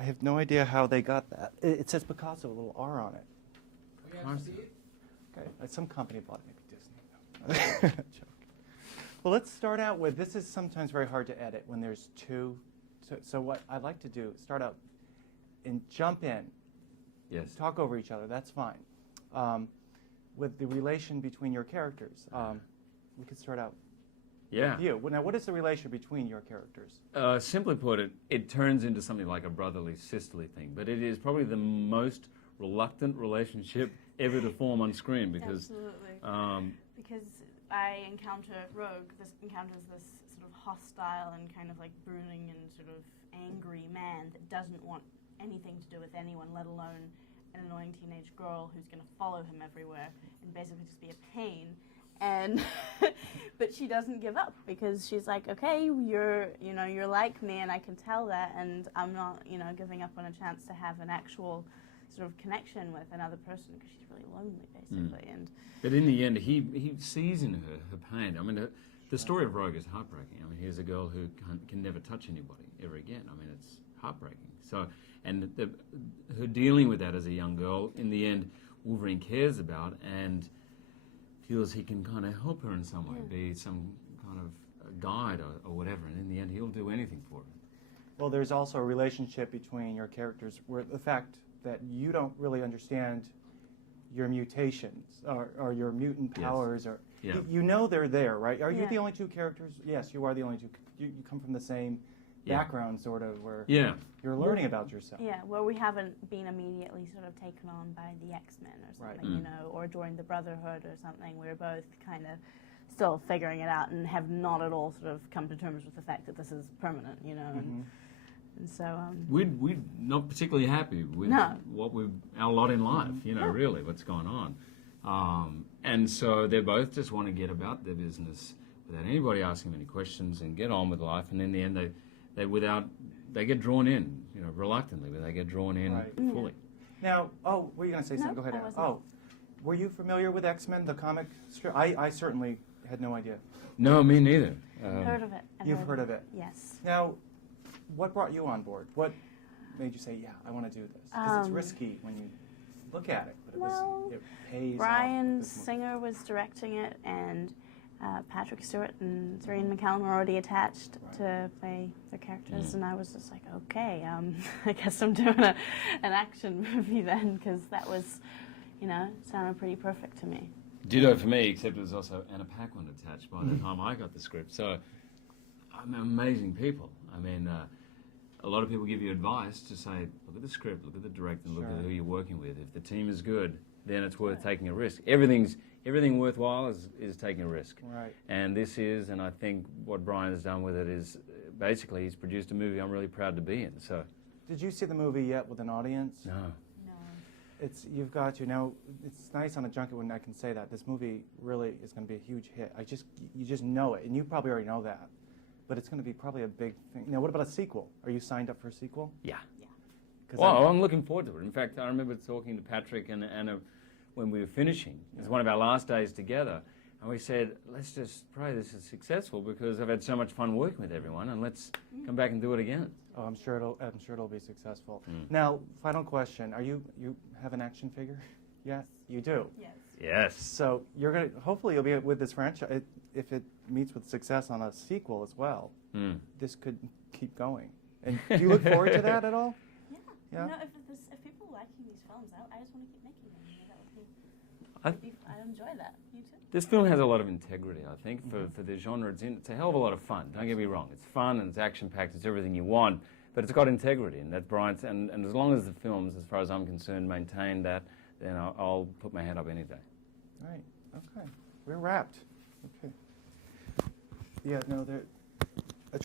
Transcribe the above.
I have no idea how they got that. It says Picasso, a little R on it. Oh, yeah, see it? Okay, some company bought it, maybe Disney. Joke. Well, let's start out with, this is sometimes very hard to edit when there's two. So what I like to do, start out and jump in. Yes. Talk over each other, that's fine. With the relation between your characters, we could start out Yeah. with you. Now, what is the relation between your characters? Simply put, it turns into something like a brotherly, sisterly thing, but it is probably the most reluctant relationship ever to form on screen because because I encounter Rogue. This encounters this sort of hostile and kind of like brooding and sort of angry man that doesn't want anything to do with anyone, let alone an annoying teenage girl who's going to follow him everywhere and basically just be a pain. And but she doesn't give up because she's like, okay, you're like me, and I can tell that, and I'm not, giving up on a chance to have an actual sort of connection with another person because she's really lonely, basically. And but in the end, he sees in her pain. I mean, the story of Rogue is heartbreaking. I mean, here's a girl who can never touch anybody ever again. I mean, it's heartbreaking. So, and her dealing with that as a young girl, in the end, Wolverine cares about and feels he can kind of help her in some way, be some kind of guide or whatever, and in the end he'll do anything for her. Well, there's also a relationship between your characters where the fact that you don't really understand your mutations or your mutant powers, or you know they're there, right? Are you the only two characters? Yes, you are the only two. You come from the same background, sort of, where you're learning about yourself. Yeah, well, we haven't been immediately sort of taken on by the X-Men or something, or joined the Brotherhood or something. We're both kind of still figuring it out and have not at all sort of come to terms with the fact that this is permanent, and so... We're not particularly happy with our lot in life, really, what's going on. And so they both just want to get about their business without anybody asking them any questions and get on with life, and in the end they get drawn in, reluctantly, but they get drawn in fully. Now, were you going to say something? Go ahead. Were you familiar with X-Men, the comic strip? I certainly had no idea. No, me neither. Heard of it. You've heard of it? Yes. Now, what brought you on board? What made you say, yeah, I want to do this? Because it's risky when you look at it, but it pays Bryan off. Singer was directing it, and Patrick Stewart and Serene McCallum were already attached to play their characters, and I was just like, okay, I guess I'm doing an action movie then, because that was, sounded pretty perfect to me. Ditto for me, except it was also Anna Paquin attached by the time I got the script. So, amazing people. I mean, a lot of people give you advice to say, look at the script, look at the director, and look at who you're working with. If the team is good, then it's worth taking a risk. Everything worthwhile is taking a risk. Right. And this is, and I think what Bryan has done with it is, basically, he's produced a movie I'm really proud to be in. So. Did you see the movie yet with an audience? No. You've got to. Now, it's nice on a junket when I can say that. This movie really is going to be a huge hit. You just know it, and you probably already know that. But it's going to be probably a big thing. Now, what about a sequel? Are you signed up for a sequel? Yeah. Well, I'm looking forward to it. In fact, I remember talking to Patrick and Anna when we were finishing. It was one of our last days together. And we said, let's just pray this is successful because I've had so much fun working with everyone, and let's come back and do it again. Oh, I'm sure it'll be successful. Now, final question: you have an action figure? Yes, you do. Yes. So hopefully you'll be with this franchise. If it meets with success on a sequel as well, this could keep going. And do you look forward to that at all? Yeah. If people are liking these films, I just want to keep making them. I enjoy that. You too? This film has a lot of integrity, I think, for the genre it's in. It's a hell of a lot of fun. Don't get me wrong. It's fun and it's action-packed. It's everything you want. But it's got integrity, and that's Bryan's. And as long as the films, as far as I'm concerned, maintain that, then I'll put my hand up any day. Right. Okay. We're wrapped. Okay. Yeah, no,